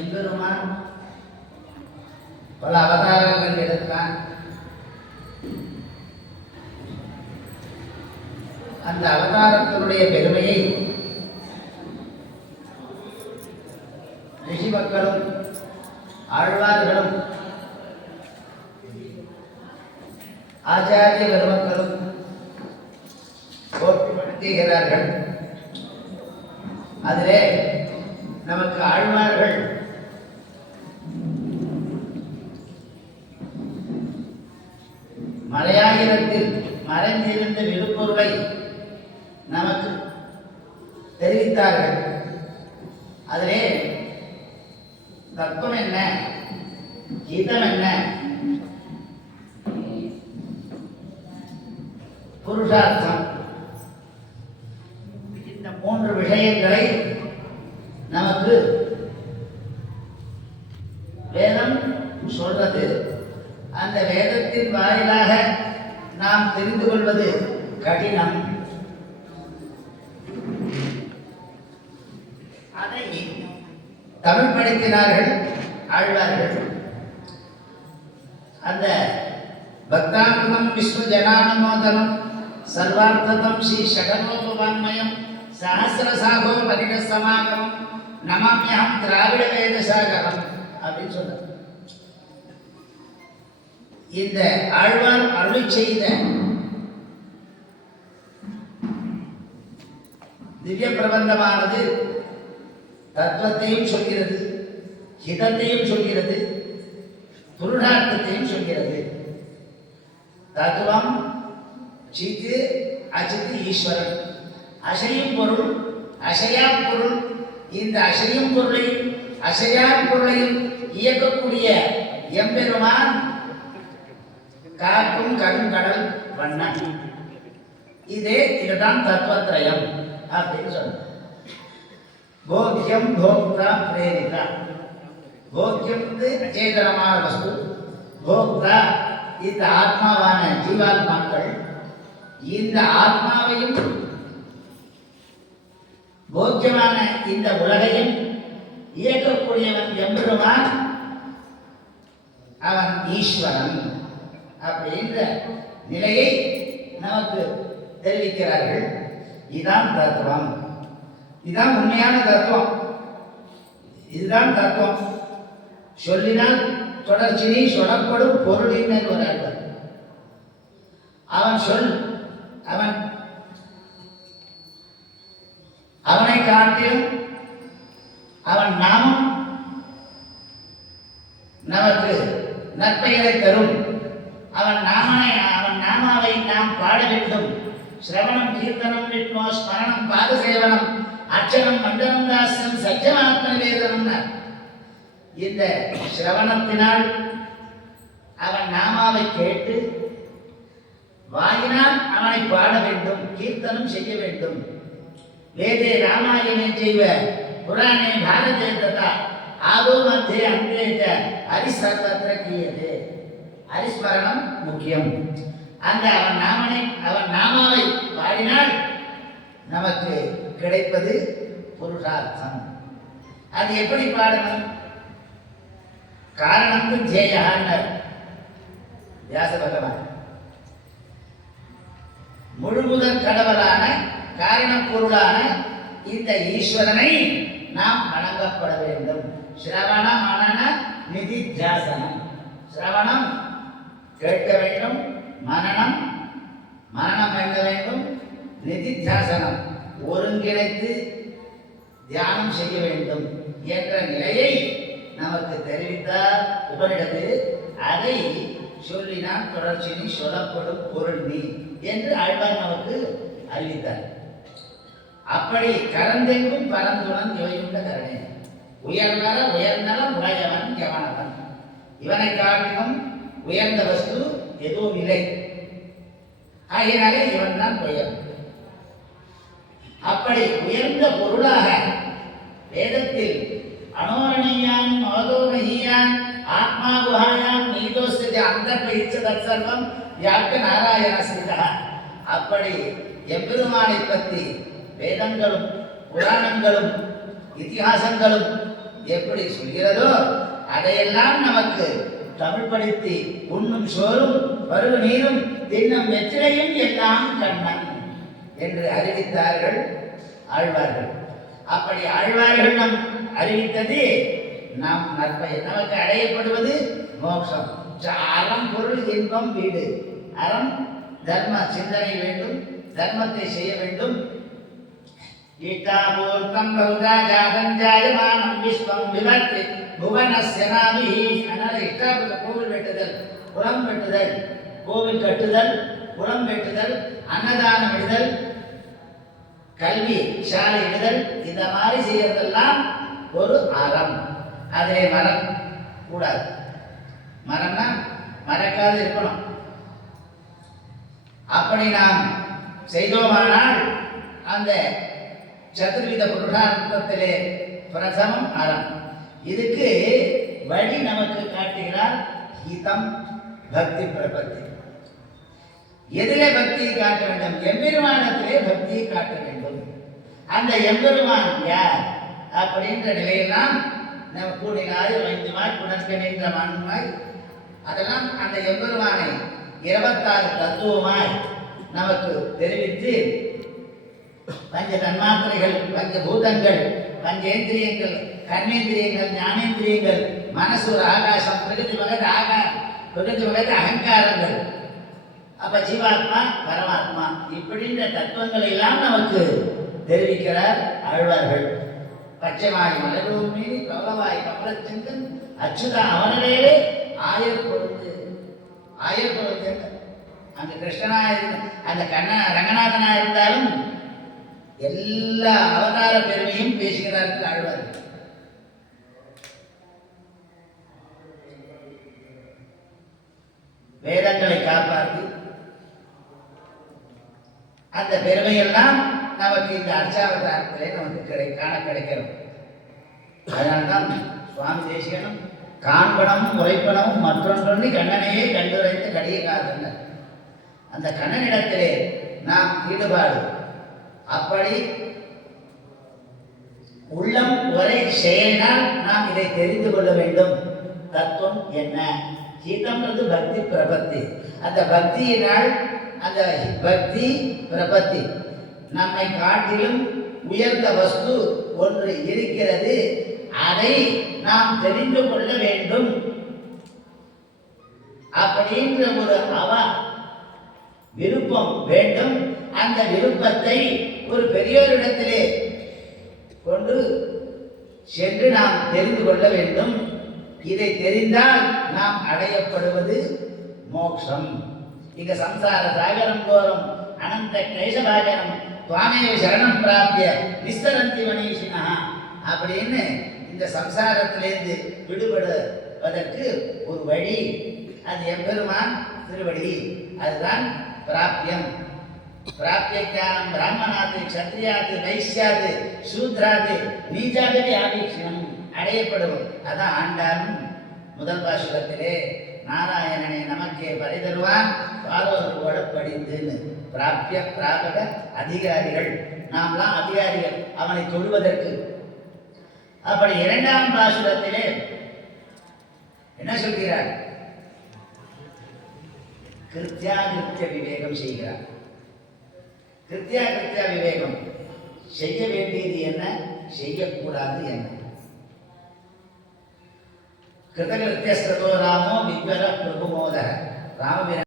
எம்பெருமான் பல அவதாரங்கள் எடுத்தான். அந்த அவதாரத்தினுடைய பெருமையை ரிஷி மக்களும் ஆழ்வார்களும் ஆச்சாரிய பெருமக்களும் போற்றுகிறார்கள். அதிலே நமக்கு ஆழ்வார்கள் மலையாயிரத்தில் மறைந்திருந்த விழுப்பொருளை நமக்கு தெரிவித்தார்கள். அதிலே தத்துவம் என்ன, கீதம் என்ன, புருஷார்த்தம், இந்த 3 விஷயங்களை நமக்கு வேதம் சொல்றது. அந்த வேதத்தின் வாயிலாக நாம் தெரிந்து கொள்வது கடினம். அதை தமிழ் படித்தினார்கள் ஆழ்வார்கள். அந்த பக்தானுகம் விஷ்ணு ஜனானுமோதனம் சர்வார்த்ததம் ஸ்ரீ ஷடகோபவான்மயம் சஹசிரசாகோ பரிட சமாகமம் நமாம்யஹம் திராவிட வேதசாகரம் அப்படின்னு சொல்றார். இந்த ஆழ்வார் அருளி செய்த திவ்ய பிரபந்தமானது தத்துவத்தையும் சொல்கிறது, ஹிதத்தையும் சொல்கிறது, புருஷார்த்தத்தையும் சொல்கிறது. தத்துவம் சித்து அச்சித்து ஈஸ்வரன், அசையும் பொருள் அசையா பொருள். இந்த அசையும் பொருளையும் அசையா பொருளையும் இயக்கக்கூடிய எம்பெருமான் காக்கும் கருங்கடல் வண்ணன். இதுதான் தத்துவத்ரயம் அப்படின்னு சொல்ற. போக்கியம் போக்தா பிரேரிதா. போக்கியம் அச்சேதனமான வஸ்து, போக்தா இந்த ஆத்மாவான ஜீவாத்மாக்கள். இந்த ஆத்மாவையும் போக்கியமான இந்த உலகையும் இயக்கக்கூடியவன் எம்பெருமான், அவன் ஈஸ்வரன் அப்படின்ற நிலையை நமக்கு தெரிவிக்கிறார்கள். இதுதான் தத்துவம், இதுதான் உண்மையான தத்துவம், இதுதான் தத்துவம். சொல்லினால் தொடர்ச்சியை சொல்லப்படும் பொருளின் வரார்கள். அவன் சொல், அவனை காட்டிலும் அவன் நாமம் நமக்கு நற்பெயரை தரும். அவன் நாமாவை நாம் பாட வேண்டும். சிரவணம் கீர்த்தனம் விஷ்ணு ஸ்மரணம் பாதசேவனம் அர்ச்சனம் மண்டலம் தாசனம் சத்தியமாத்ம வேதனம். இந்த சிரவணத்தினால் அவன் நாமாவை கேட்டு வாயினால் அவனை பாட வேண்டும், கீர்த்தனம் செய்ய வேண்டும். வேதே ராமாயணே செய்வ புராணே பாரதே ததா ஆதோ மத்தியே அந்தே ஹரிசர்வத்திர கிரியதே. ஹரிஸ்மரணம் முக்கியம். அந்த அவன் நாமாவை பாடினால் நமக்கு கிடைப்பது புருஷார்த்தம். அது எப்படி பாடணும்? காரணம் ஜெயான்னர் வியாச பகவான். முழுமுதற் கடவுளான காரணப் பொருளான இந்த ஈஸ்வரனை நாம் வணங்கப்பட வேண்டும். சிரவண மனன நிதித்தியாசனம். சிரவணம் கேட்க வேண்டும், மனனம் பண்ண வேண்டும், நிதித்தியாசனம் ஒருங்கிணைத்து தியானம் செய்ய வேண்டும் என்ற நிலையை நமக்கு தெரிவித்தார் உபனிடத்து. அதை சொல்லினால் தொடர்ச்சி சொல்லப்படும் பொருள் நீ என்று ஆழ்வார் நமக்கு அறிவித்தார். அப்படி கரந்தெங்கும் பரந்துடன் இவையுண்ட கரணே உயர்நல உயர்நலம் உடையவன் கவனவன். இவனை காட்டிலும் உயர்ந்த வஸ்து எதுவும் இல்லை. ஆகினாலே இவன் தான் உயர்ந்த. அப்படி உயர்ந்த பொருளாக வேதத்தில் அனோரணீயான் மகதோமஹீயான் ஆத்மா குஹாயான் நீதோஸ்த அந்தர்பயிச்ச தற்சர்வம் யாக்க நாராயண ஸ்ரீதா. அப்படி எம்பெருமானை பற்றி வேதங்களும் புராணங்களும் இதிகாசங்களும் எப்படி சொல்கிறதோ அதையெல்லாம் நமக்கு தமிழ் படித்து உண்ணும் சோறும் பருவ நீரும் தின்னும் வெற்றிலையும் எல்லாம் கண்ணன் என்று அறிவித்தார்கள் ஆழ்வார்கள். அப்படி ஆழ்வார்கள் நம் அறிவித்தது நாம் நற்பயன், நமக்கு அடையப்படுவது மோட்சம். அறம் பொருள் இன்பம் வீடு. அறம் தர்ம சிந்தனை வேண்டும், தர்மத்தை செய்ய வேண்டும். ஈட்டாபூர்த்தம் பகுதா ஜாதஞ்சாயமானம் விஸ்வம் விவர்த்தி புவனஸ்ய நாபிஹி. அதனால இஷ்டாபூர்த்த கோவில் வெட்டுதல், குளம் வெட்டுதல், கோவில் கட்டுதல், குளம் வெட்டுதல், அன்னதானம் இடுதல், கல்வி சாலை இடுதல், இந்த மாதிரி செய்யறதெல்லாம் ஒரு அறம். அதிலே மரம் கூடாது. மரம்னா மறக்காது இருக்கணும். அப்படி நாம் செய்தோமானால் அந்த சதுர்வித புருஷார்த்தத்திலே பிரதமம் அறம். இதுக்கு வழி நமக்கு காட்டுகிறார் ஹிதம் பக்தி பிரபத்தி. எதிலே பக்தியை காட்ட வேண்டும்? எம்பெருமானத்திலே பக்தியை காட்ட வேண்டும். அந்த எம்பெருமான் யார் அப்படின்ற நிலையெல்லாம் நம்ம கூடினாய் வைந்துமாய் புனர்க்க நின்ற மண்மாய் அதெல்லாம் அந்த எம்பெருமானை 26 தத்துவமாய் நமக்கு தெரிவித்து பஞ்ச தன்மாத்திரைகள், பஞ்சபூதங்கள், பஞ்சேந்திரியங்கள், கர்மேந்திரியங்கள், ஞானேந்திரியங்கள், மனசு ஒரு ஆகாசம், பிரகதி மகத் அகங்காரங்கள், அப்ப ஜீவாத்மா பரமாத்மா இப்படின்ற தத்துவங்களை எல்லாம் நமக்கு தெரிவிக்கிறார் ஆழ்வார்கள். பச்சைமாய் மலரும் மீறி கவலவாய் கமலச்செங்கன் அச்சுதா அவனவேலே ஆயர் பொழுது. ஆயர் பொழுது அங்க கிருஷ்ணனா அந்த ரங்கநாதனா இருந்தாலும் எல்லா அவதார பெருமையும் பேசுகிறார்கள் ஆழ்வார்கள். வேதங்களை காப்பாற்றி அந்த பெருமையெல்லாம் நமக்கு இந்த அர்ச்சாவதாரத்திலே நமக்கு காண கிடைக்கிறது. அதனால்தான் சுவாமி தேசிகனும் காண்பனமும் உரைப்பனமும் மற்றொன்றொன்று கண்ணனையே கண்டுரைத்து கடிய காதல். அந்த கண்ணனிடத்திலே நாம் ஈடுபாடு, அப்படி உள்ளம் ஒரே செயலினால் நாம் இதை தெரிந்து கொள்ள வேண்டும். தத்துவம் என்ன? கீதம்ன்றது பக்தி பிரபத்தி. அந்த பக்தியினால் அந்த பக்தி பிரபத்தி நம்மை காட்டிலும் உயர்ந்த வஸ்து ஒன்று இருக்கிறது, அதை நாம் தெரிந்து கொள்ள வேண்டும் அப்படின்ற ஒரு விருப்பம் வேண்டும். அந்த விருப்பத்தை ஒரு பெரியோரிடத்திலே கொண்டு சென்று நாம் தெரிந்து கொள்ள வேண்டும். இதை தெரிந்தால் நாம் அடையப்படுவது மோட்சம். இங்க சம்சார சாகரம் கோரம் அனந்த கிளேசபாகரம் துவாமேவ சரணம் பிராப்திய விஸ்தரந்தி மனிஷினா அப்படின்னு இந்த சம்சாரத்திலிருந்து விடுபடுவதற்கு ஒரு வழி, அது எம்பெருமான் திருவடி. அதுதான் பிராப்தியம். பிராப்திய ஞானம் பிராமணாது சத்ரியாது வைசியாது சூத்ராது நீஜாதவி ஆபீட்சணம் அடையப்படும். அதான் ஆண்டாலும் முதல் பாசுரத்திலே நாராயணனை நமக்கே பரிதருவான் பாரோர்களோட படிந்துன்னு. பிராப்திய பிராபக அதிகாரிகள், நாம்லாம் அதிகாரிகள் அவனை தொழுவதற்கு. அப்படி 2ஆம் பாசுரத்திலே என்ன சொல்கிறார்? கிருத்தியாகிருத்திய விவேகம் செய்கிறார். கிருத்தியாகிருத்திய விவேகம், செய்ய வேண்டியது என்ன, செய்யக்கூடாது என்ன. கிருதகிருத்தியஸ்தோ ராமோ விக்வர பிரபுமோத ராம